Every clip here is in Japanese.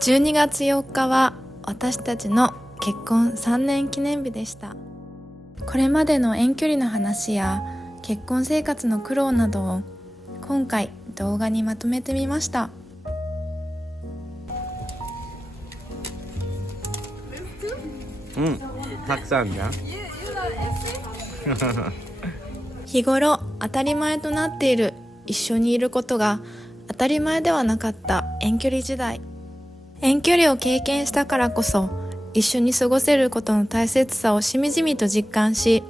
12月4日は私たちの結婚3年記念日でした。これまでの遠距離の話や結婚生活の苦労などを今回動画にまとめてみました。たくさんじゃん。日頃当たり前となっている一緒にいることが当たり前ではなかった遠距離時代。遠距離を経験したからこそ一緒に過ごせることの大切さをしみじみと実感し、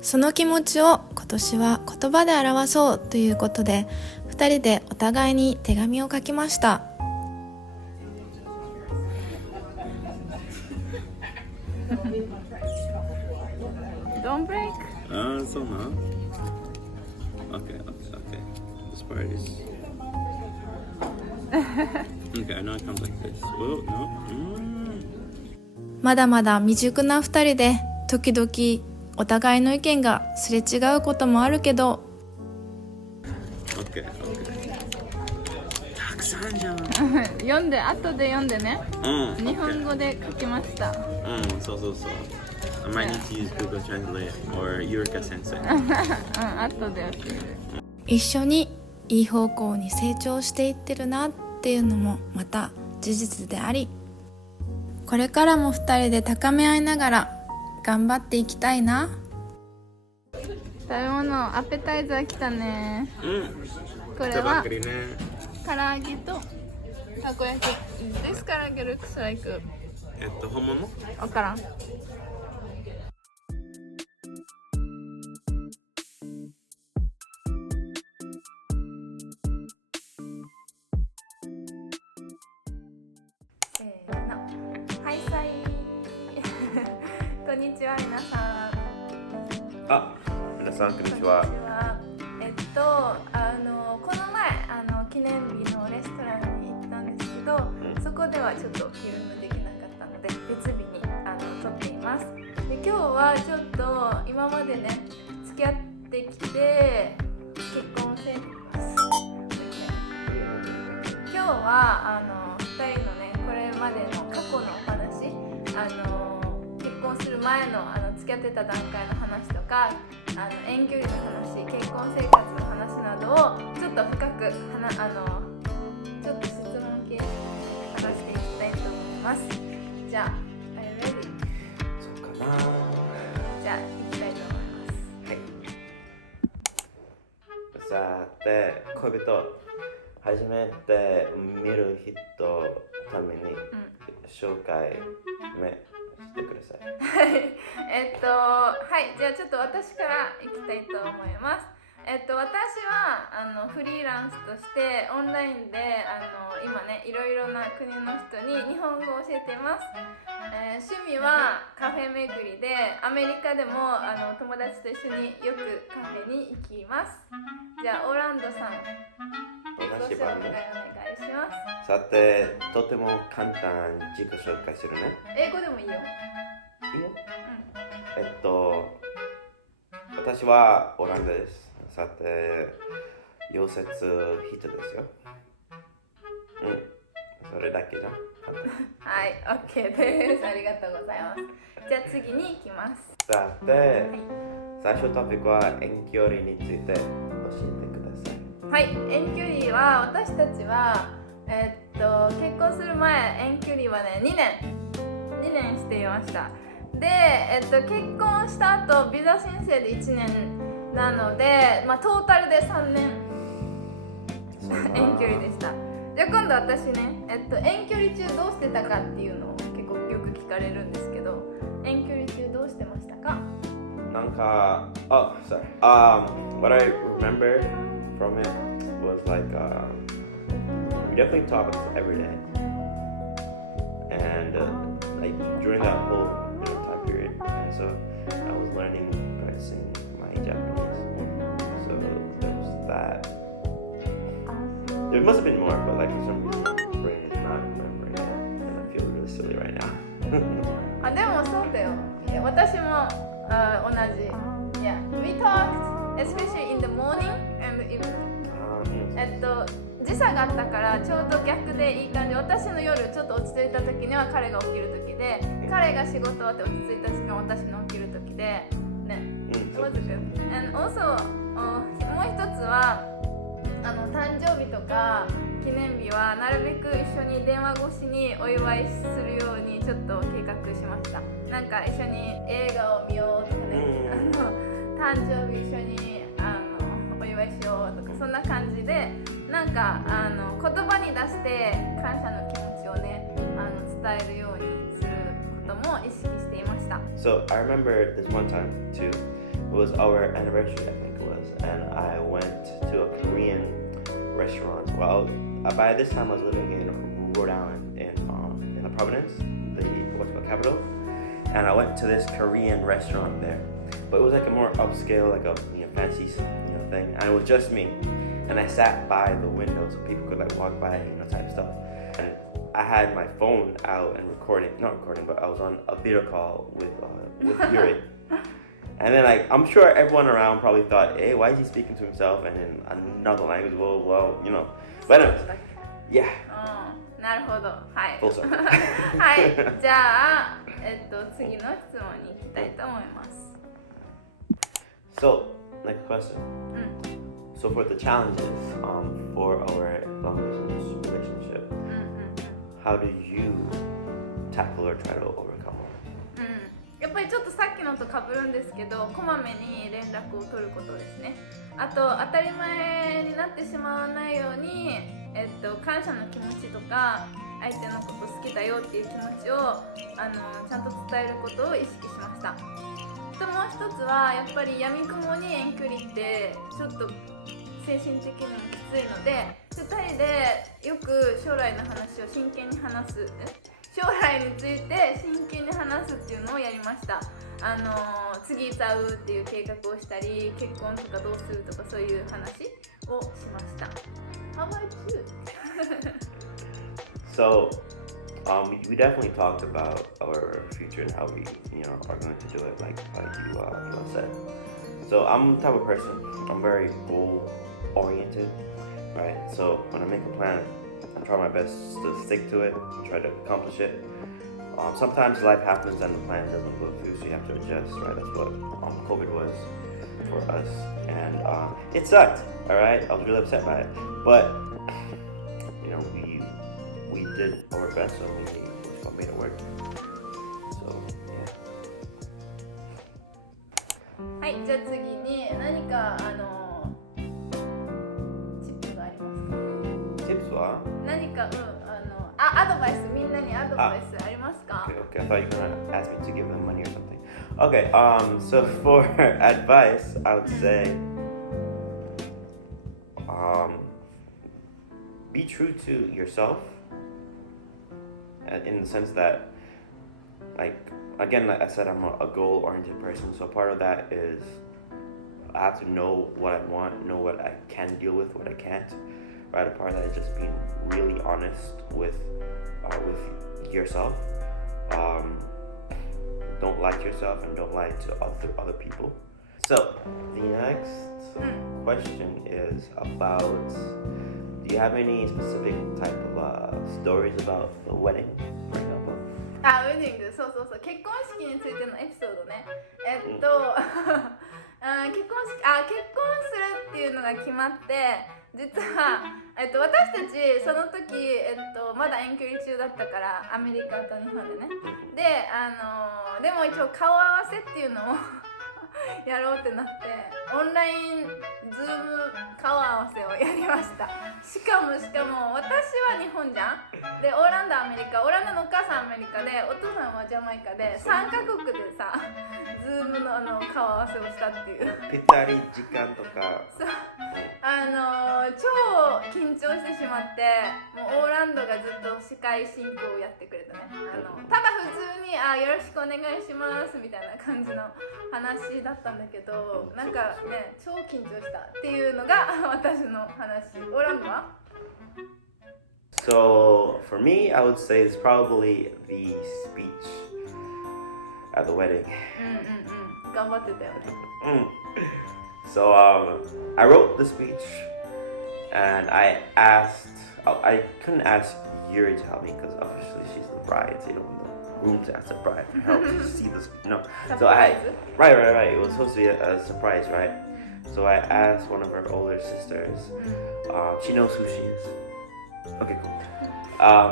その気持ちを今年は言葉で表そうということで2人でお互いに手紙を書きました。Don't break. そうな。Okay. This part is. Okay, I know it comes like this. Whoa, no. まだまだ未熟な2人で時々お互いの意見がすれ違うこともあるけど、 Okay. たくさんじゃん。読んで、後で読んでね。日日本語で書きました。そう。I might need to use Google Translate or Yurika Sensei. 後で教える。一緒にいい方向に成長していってるなっていうのもまた事実であり、これからも2人で高め合いながら頑張っていきたいな。食べ物、アペタイザー来たね。これは唐揚げとたこ焼き。This 唐揚げ looks like 本物？わからん。はいさいこんにちは皆さん。皆さんこんにちは。この前記念日のレストランに行ったんですけど、そこではちょっとフィルムできなかったので別日に撮っています。で今日はちょっと今までね付き合ってきて結婚しています。今日は2人のねこれまでの過去のお話、結婚する前の付き合ってた段階の話とか遠距離の話、結婚生活の話などをちょっと深くちょっと質問系に話していきたいと思います。じゃあ Are you ready? そうかな。じゃあ行きたいと思います。はい。さて、恋人初めて見る人のために紹介してください。はい、じゃあちょっと私から行きたいと思います。私はフリーランスとしてオンラインで今ねいろいろな国の人に日本語を教えています。趣味はカフェ巡りでアメリカでも友達と一緒によくカフェに行きます。じゃあオランドさん自己紹介お願いします。さて、とても簡単自己紹介するね。英語でもいいよ。いいよ。私はオランダです。さて、溶接人ですよ。それだけじゃん。はい、OK です。ありがとうございます。じゃあ次に行きます。さて、最初のトピックは遠距離について教えてください。はい、遠距離は私たちは、結婚する前遠距離はね2年していました。で、結婚した後ビザ申請で1年なので、トータルで3年遠距離でした。じゃあ今度私ね、遠距離中どうしてたかっていうのを結構よく聞かれるんですけど、遠距離中どうしてましたか？なんか、sorry. What I remember from it was like we definitely talked every day, and like during that whole time period, and so I was learning practicing my Japanese. So there was that. There must have been more, but like for some reason my brain is not remembering it, and I feel really silly right now. でもそうだよ。いや私も同じ。Yeah, we talked especially in the morning and evening. 時差差があったからちょうど逆でいい感じ。私の夜ちょっと落ち着いた時には彼が起きる時で、彼が仕事終わって落ち着いた時間私の起きる時でね。It was good. And also、もう一つは誕生日とか記念日はなるべく一緒に電話越しにお祝いするようにちょっと計画しました。なんか一緒に映画を見ようとかね、誕生日一緒にお祝いしようとかそんな感じで、なんか言葉に出して感謝の気持ちをね伝えるようにすることも意識していました。 So I remember this one time too. It was our anniversary, I think it was, and I went to a Korean restaurant. Well, by this time I was living in Rhode Island in the Providence, the what's the capital, and I went to this Korean restaurant there. But it was like a more upscale, like a fancy thing, and it was just me. And I sat by the window so people could like walk by, type of stuff. And I had my phone out and not recording, but I was on a video call with Yuri. And then I'm sure everyone around probably thought, hey, why is he speaking to himself and in another language? Well, But anyways, yeah. なるほど、はい。Full circle. はい、じゃあ、次の質問に行きたいと思います。So, next question. So for the challenges for our long distance relationship, how do you tackle or try to overcome them? やっぱりちょっとさっきのと被るんですけど、こまめに連絡を取ることですね。あと当たり前になってしまわないように、感謝の気持ちとか相手のこと好きだよっていう気持ちをちゃんと伝えることを意識しました。もう一つはやっぱり闇雲に遠距離ってちょっと精神的にもきついので、2人でよく将来の話を真剣に話す、将来について真剣に話すっていうのをやりました。次いつ会うっていう計画をしたり、結婚とかどうするとかそういう話をしました。How about you? So, we definitely talked about our future and how we, are going to do it, like you said. So I'm the type of person, I'm very goal-oriented, right? So when I make a plan, I try my best to stick to it, try to accomplish it. Sometimes life happens and the plan doesn't go through, so you have to adjust, right? That's what COVID was for us, and it sucked, all right? I was really upset by it, but we did our best, so we made it work. So yeah. はい、じゃあ次に何かチップがありますか？ Tips は？何かアドバイス、みんなにアドバイスありますか？ Okay, I thought you were gonna ask me to give them money or something. Okay, so for advice, I would say, be true to yourself, in the sense that, like I said, I'm a goal-oriented person, so part of that is I have to know what I want, know what I can deal with, what I can't. Right, a part of that is just being really honest with yourself. Don't lie to yourself and don't lie to other people. So the next question is about, do you have any specific type of stories about the wedding, for example? ウェディング、そう、結婚式についてのエピソードね。結婚するっていうのが決まって、実は、私たちその時、まだ遠距離中だったから、アメリカと日本でね。で、でも一応顔合わせっていうのをやろうってなって、オンラインズーム顔合わせをやりました。しかも私は日本じゃん。で、オランダアメリカ、オランダのお母さんアメリカで、お父さんはジャマイカで、3カ国でさ、ズームの顔合わせをしたっていう。ぴったり時間とか。そう、超緊張してしまって、もうオーランドがずっと司会進行をやってくれたね。ただ普通によろしくお願いしますみたいな感じの話だったんだけど、なんかね、超緊張したっていうのが私の話。オーランドは？ So for me, I would say it's probably the speech at the wedding. 頑張ってたよね。So I wrote the speech and I asked, I couldn't ask Yuri to help me because obviously she's the bride, so you know, the groom to ask the bride for help to see this, no. So right. It was supposed to be a surprise, right? So I asked one of her older sisters. She knows who she is. Okay, cool.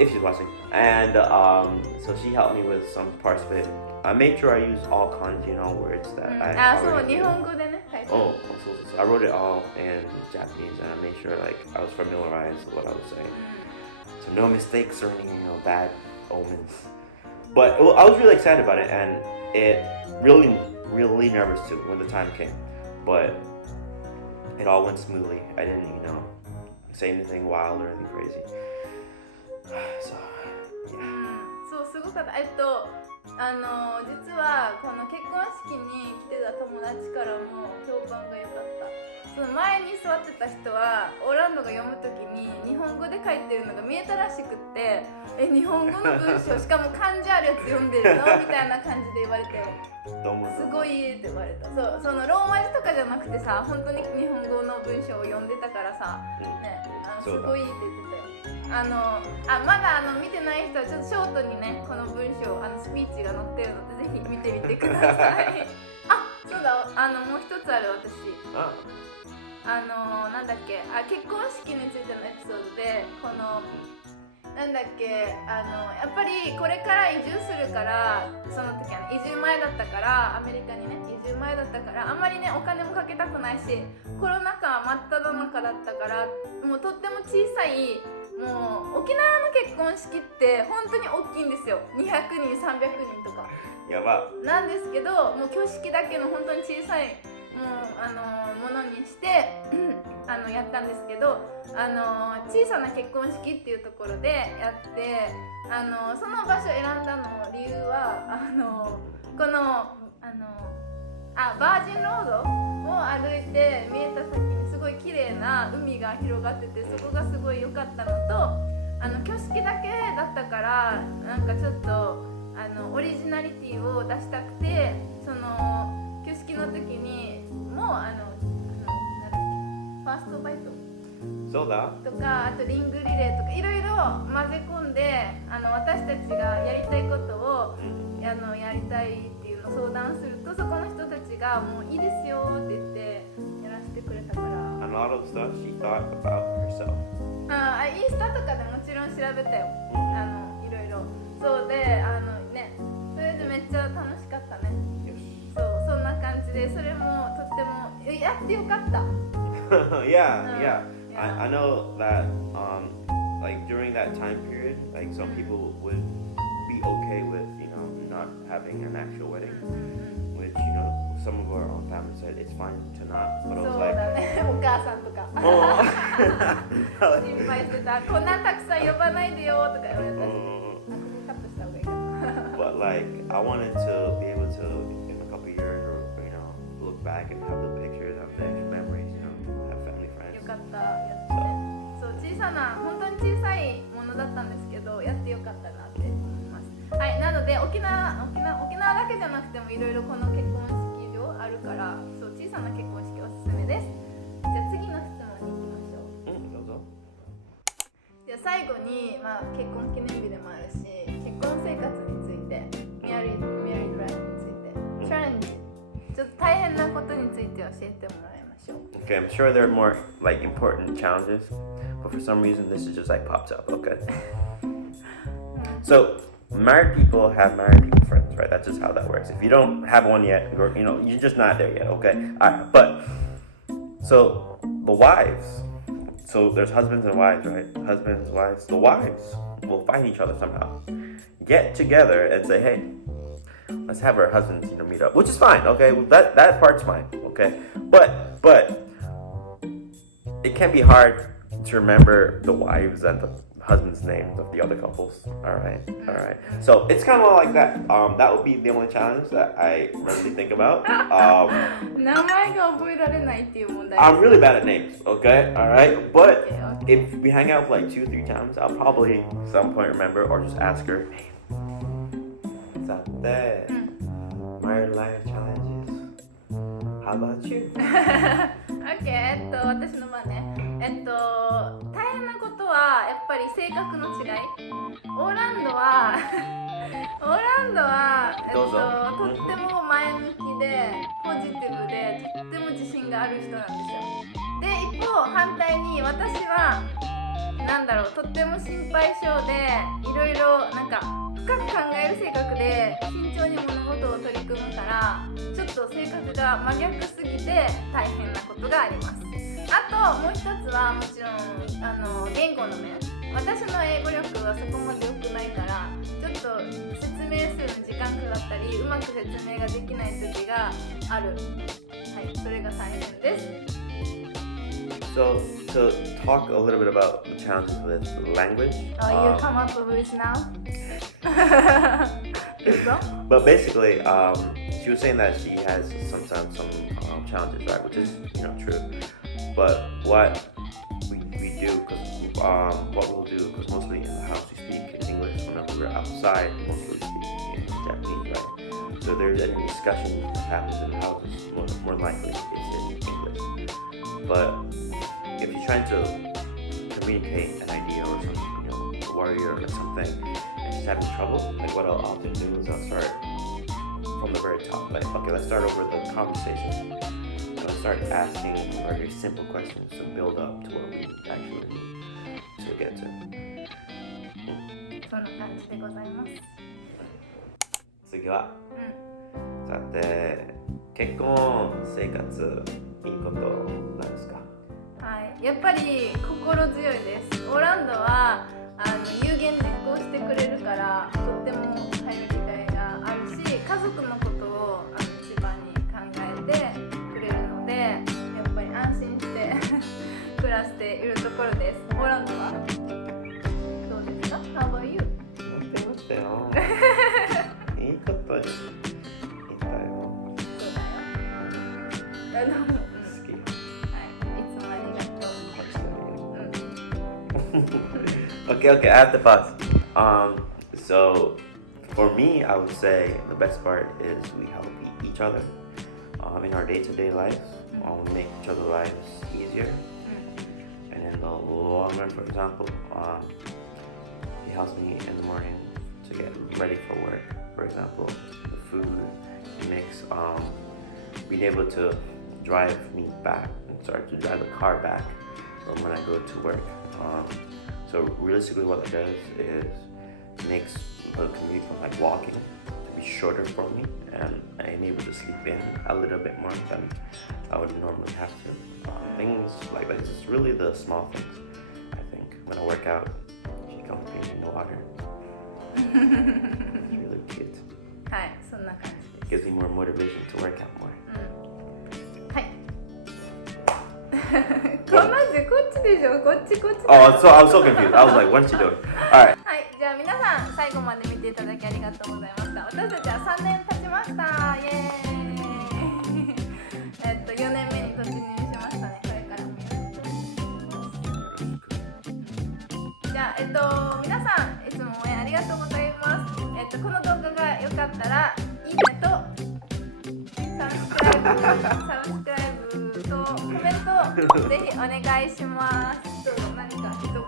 If she's watching. And so she helped me with some parts of it. I made sure I used all kanji and all words that I そう、 already 日 knew. 本語でね、書いてある。 So I wrote it all in Japanese and I made sure like I was familiarized with what I was saying. So no mistakes or any, you know, bad omens. But I was really excited about it and it really nervous too when the time came. But it all went smoothly. I didn't, you know, say anything wild or anything crazy. So, yeah. そう、すごかった。実はこの結婚式に来てた友達からも評判が良かった。その前に座ってた人はオランドが読むときに日本語で書いてるのが見えたらしくって、日本語の文章しかも漢字あるやつ読んでるのみたいな感じで言われて、すごいって言われた。そう、そのローマ字とかじゃなくてさ、本当に日本語の文章を読んでたからさ、ね、すごいって言ってたよ。まだ見てない人はちょっとショートにねこの文章スピーチが載ってるのでぜひ見てみてください。そうだ、もう一つある私。なんだっけ、結婚式についてのエピソードでこのなんだっけ、やっぱりこれから移住するからその時は、ね、移住前だったからアメリカにね移住前だったからあんまりねお金もかけたくないしコロナ禍真っ只中だったからもうとっても小さいもう沖縄の結婚式って本当に大きいんですよ。200人300人とかやばなんですけどもう挙式だけの本当に小さいもうものにしてやったんですけど小さな結婚式っていうところでやってその場所を選んだの理由はこのバージンロードを歩いて見えた先にすごい綺麗な海が広がっててそこがすごい良かったのと挙式だけだったからなんかちょっとオリジナリティを出したくてその挙式の時にもうなんだっけファーストバイトそうだとかあとリングリレーとかいろいろ混ぜ込んで私たちがやりたいことをやりたいっていうのを相談するとそこの人たちがもういいですよって言ってやらせてくれたから。And a lot of stuff she thought about herself. インスタとかでもちろん調べたよ。いろいろ。そうでね、それでめっちゃ楽しかったね。そう、そんな感じでそれもとってもやってよかった。yeah. I know that like during that time period, like some people would be okay with, you know, not having an actual wedding, which, you know, some of our own family said it's fine to not, but I was そう like, だね、お母さんとか oh. 心配してた。こんなたくさん呼ばないでよとか言われたし、ここカットした方がいいかな。But like, I wanted to be able to, in a couple of years, or you know, look back and have the pictures, have the extra memories, you know, have family よ friends. かったやってね。そう小さな本当に小さいものだったんですけどやってよかったなって思います。はい、なので沖縄だけじゃなくてもいろいろこの結婚式場あるからそう小さな結婚式おすすめです。じゃあ次の質問に行きましょう。どうぞ。じゃあ最後に、結婚記念日でもあるし結婚生活についてメアリーライフについてチャレンジちょっと大変なことについて教えてもらいましょう。Okay, I'm sure there are more like important challenges, but for some reason this is just like pops up. Okay. So married people have married people friends, right? That's just how that works. If you don't have one yet, you're just not there yet. Okay. All right. But so the wives. So there's husbands and wives, right? Husbands, wives. The wives will find each other somehow, get together and say, hey, let's have our husbands, meet up, which is fine. Okay, that part's fine. Okay, but it can be hard to remember the wives and the husband's names of the other couples. All right. So it's kind of like that. That would be the only challenge that I really think about. 名前が覚えられないっていう問題。 I'm really bad at names. Okay, all right. But Okay. if we hang out for like 2-3 times, I'll probably at some point remember or just ask her, hey, what's up there? Married life challenges. How about you? OK、私の番ね。大変なことはやっぱり性格の違い。オーランドはどうぞとっても前向きでポジティブでとっても自信がある人なんですよ。で一方反対に私はとっても心配性でいろいろ深く考える性格で慎重に物事を取り組むからちょっと性格が真逆すぎて大変なことがあります。あともう一つはもちろん言語の面。私の英語力はそこまで良くないからちょっと説明するの時間かかったりうまく説明ができない時がある。はい、それが大変です。So to talk a little bit about the challenges with language. You come up with now? But basically, she was saying that she has sometimes some challenges, right? Which is true. But what we do, because what we'll do, because mostly in the house we speak in English. Whenever we're outside, mostly we speak in Japanese, right? So if there's any discussion that happens in the house, more likely it's in English. But if you're trying to communicate an idea or something, a warrior or something, and she's having trouble, like what I'll often do is I'll start from the very top. Like, okay, let's start over the conversation. And I'll start asking very simple questions to build up to what we actually need to get to. そんな感じでございます。次は、さて、結婚生活いいことなんですか？はい、やっぱり心強いです。オーランドは有言実行してくれるからとっても頼りがいがあるし、家族のことを一番に考えてくれるのでやっぱり安心して暮らしているところです。オーランドはどうですか？ How about you? 待って待ってよ。いいことに言ったよ。そうだよ。好き。Okay, I have to pause. So for me, I would say the best part is we help each other in our day-to-day lives. We make each other's lives easier. And in the long run, for example, he helps me in the morning to get ready for work. For example, the food he makes, being able to drive me back and start to drive the car back when I go to work. So realistically what it does is makes the commute from like walking to be shorter for me, and I'm able to sleep in a little bit more than I would normally have to. Things like this, it's really the small things, I think. When I work out, she comes bring me water. It's really cute. はい、そんな感じです。 Gives me more motivation to work out more. はい。まずこっちでしょ、こっち。Oh, so I was so confused. I was like, what's she doing? Alright. はい、じゃあ皆さん最後まで見ていただきありがとうございました。私たちは3年経ちました。イエーイ。4年目に突入しましたね。これからもよろしくお願いします。じゃあ皆さんいつも応援ありがとうございます。この動画が良かったらいいねとサブスクライブとコメントぜひお願いします。どうぞ何か一言。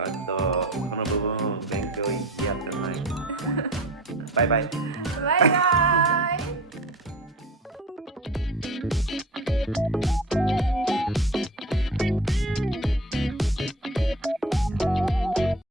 この部分勉強やってない。バイバイ。バイバイ。